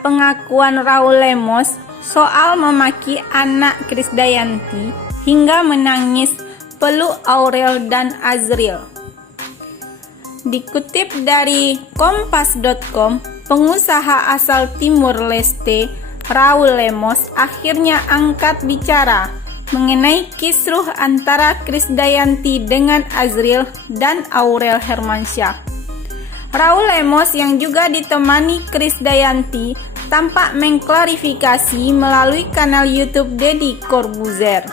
pengakuan Raul Lemos soal memaki anak Krisdayanti hingga menangis peluk Aurel dan Azriel. Dikutip dari kompas.com, pengusaha asal Timur Leste Raul Lemos akhirnya angkat bicara mengenai kisruh antara Krisdayanti dengan Azriel dan Aurel Hermansyah. Raul Lemos yang juga ditemani Krisdayanti tampak mengklarifikasi melalui kanal YouTube Deddy Corbuzier.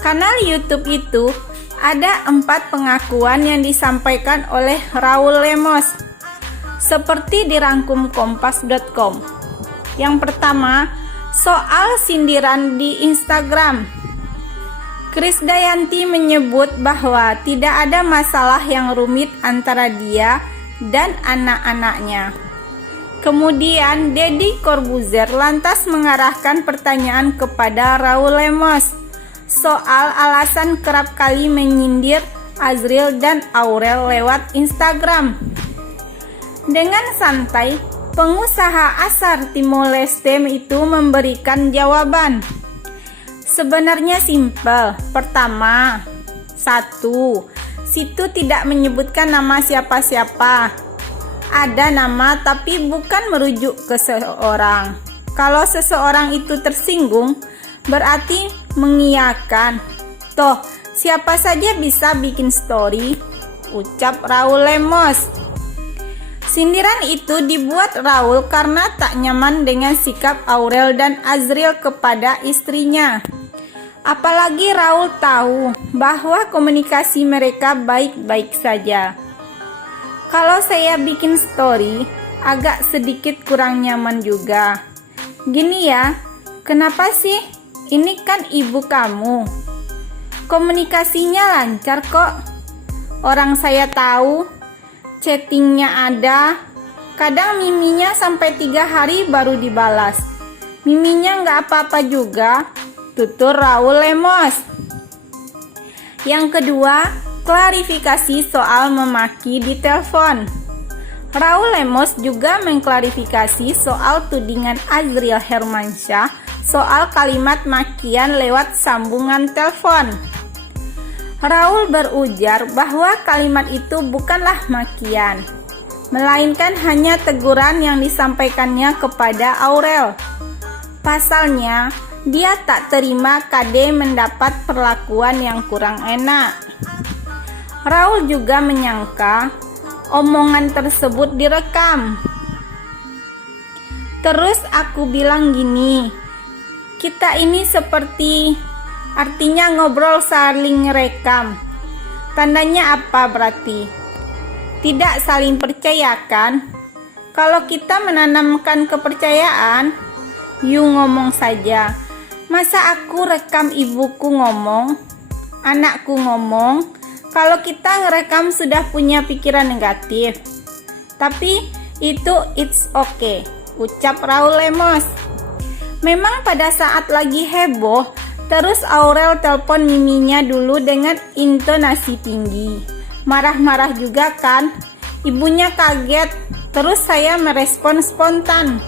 Kanal YouTube itu ada 4 pengakuan yang disampaikan oleh Raul Lemos, seperti dirangkum kompas.com. Yang pertama, soal sindiran di Instagram. Krisdayanti menyebut bahwa tidak ada masalah yang rumit antara dia dan anak-anaknya. Kemudian Deddy Corbuzier lantas mengarahkan pertanyaan kepada Raul Lemos soal alasan kerap kali menyindir Azriel dan Aurel lewat Instagram. Dengan santai, pengusaha asal Timor Leste itu memberikan jawaban. Sebenarnya simpel. Pertama, 1. Situ tidak menyebutkan nama siapa-siapa. Ada nama tapi bukan merujuk ke seseorang. Kalau seseorang itu tersinggung, berarti mengiyakan. Toh, siapa saja bisa bikin story, ucap Raul Lemos. Sindiran itu dibuat Raul karena tak nyaman dengan sikap Aurel dan Azriel kepada istrinya. Apalagi Raul tahu bahwa komunikasi mereka baik-baik saja. Kalau saya bikin story, agak sedikit kurang nyaman juga. Gini ya, kenapa sih? Ini kan ibu kamu. Komunikasinya lancar kok. Orang saya tahu, chattingnya ada. Kadang miminya sampai 3 hari baru dibalas. Miminya nggak apa-apa juga, tutur Raul Lemos. Yang kedua, klarifikasi soal memaki di telepon. Raul Lemos juga mengklarifikasi soal tudingan Azriel Hermansyah soal kalimat makian lewat sambungan telepon. Raul berujar bahwa kalimat itu bukanlah makian, melainkan hanya teguran yang disampaikannya kepada Aurel. Pasalnya, dia tak terima KD mendapat perlakuan yang kurang enak. Raul juga menyangka omongan tersebut direkam. Terus aku bilang gini, kita ini seperti, artinya ngobrol saling rekam. Tandanya apa berarti? Tidak saling percaya kan? Kalau kita menanamkan kepercayaan, you ngomong saja. Masa aku rekam ibuku ngomong, anakku ngomong, kalau kita ngerekam sudah punya pikiran negatif. Tapi itu it's okay, ucap Raul Lemos. Memang pada saat lagi heboh, terus Aurel telepon miminya dulu dengan intonasi tinggi. Marah-marah juga kan? Ibunya kaget, terus saya merespon spontan.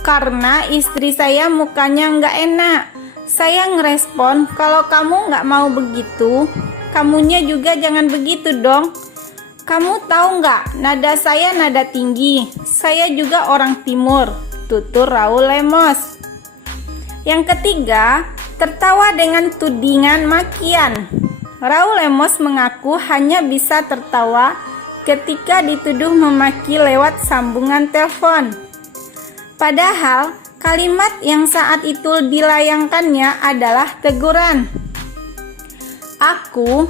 Karena istri saya mukanya nggak enak. Saya ngerespon, kalau kamu nggak mau begitu, kamunya juga jangan begitu dong. Kamu tahu nggak, nada saya nada tinggi. Saya juga orang timur, tutur Raul Lemos. Yang ketiga, tertawa dengan tudingan makian. Raul Lemos mengaku hanya bisa tertawa ketika dituduh memaki lewat sambungan telepon. Padahal, kalimat yang saat itu dilayangkannya adalah teguran. Aku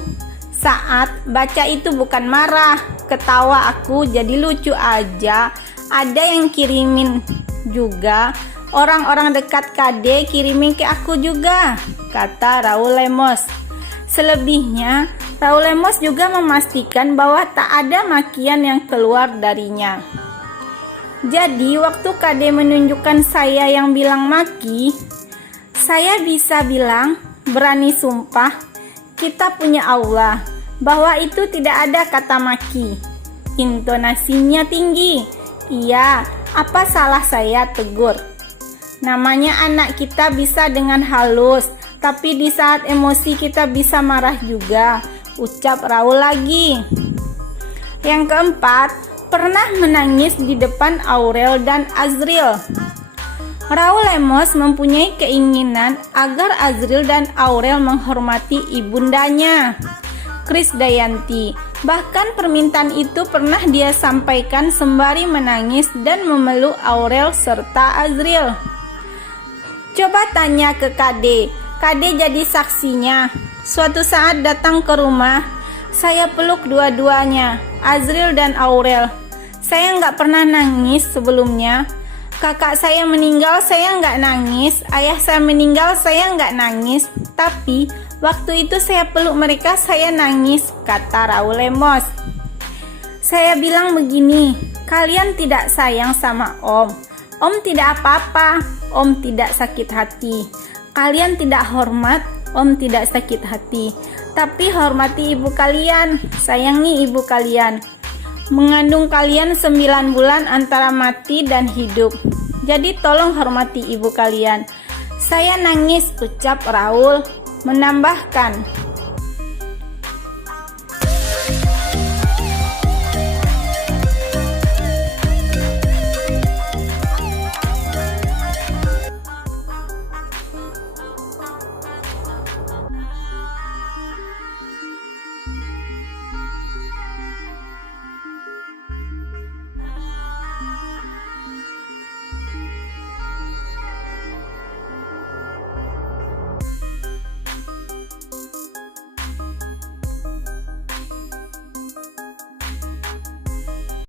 saat baca itu bukan marah, ketawa aku jadi lucu aja. Ada yang kirimin juga, orang-orang dekat KD kirimin ke aku juga, kata Raul Lemos. Selebihnya, Raul Lemos juga memastikan bahwa tak ada makian yang keluar darinya. Jadi waktu KD menunjukkan saya yang bilang maki, saya bisa bilang, berani sumpah, kita punya Allah, bahwa itu tidak ada kata maki. Intonasinya tinggi. Iya, Apa salah saya? Tegur. Namanya anak kita bisa dengan halus, tapi di saat emosi kita bisa marah juga, ucap Raul lagi. Yang keempat, pernah menangis di depan Aurel dan Azriel. Raul Lemos mempunyai keinginan agar Azriel dan Aurel menghormati ibundanya, Krisdayanti. Bahkan permintaan itu pernah dia sampaikan sembari menangis dan memeluk Aurel serta Azriel. Coba tanya ke Kade. Kade jadi saksinya. Suatu saat datang ke rumah, saya peluk dua-duanya, Azriel dan Aurel. Saya nggak pernah nangis sebelumnya. Kakak saya meninggal, saya nggak nangis. Ayah saya meninggal, saya nggak nangis. Tapi waktu itu saya peluk mereka, saya nangis, kata Raul Lemos. Saya bilang begini, kalian tidak sayang sama Om. Om tidak apa-apa, Om tidak sakit hati. Kalian tidak hormat, Om tidak sakit hati. Tapi hormati ibu kalian, sayangi ibu kalian. Mengandung kalian 9 bulan antara mati dan hidup. Jadi tolong hormati ibu kalian. Saya nangis, ucap Raul. Menambahkan,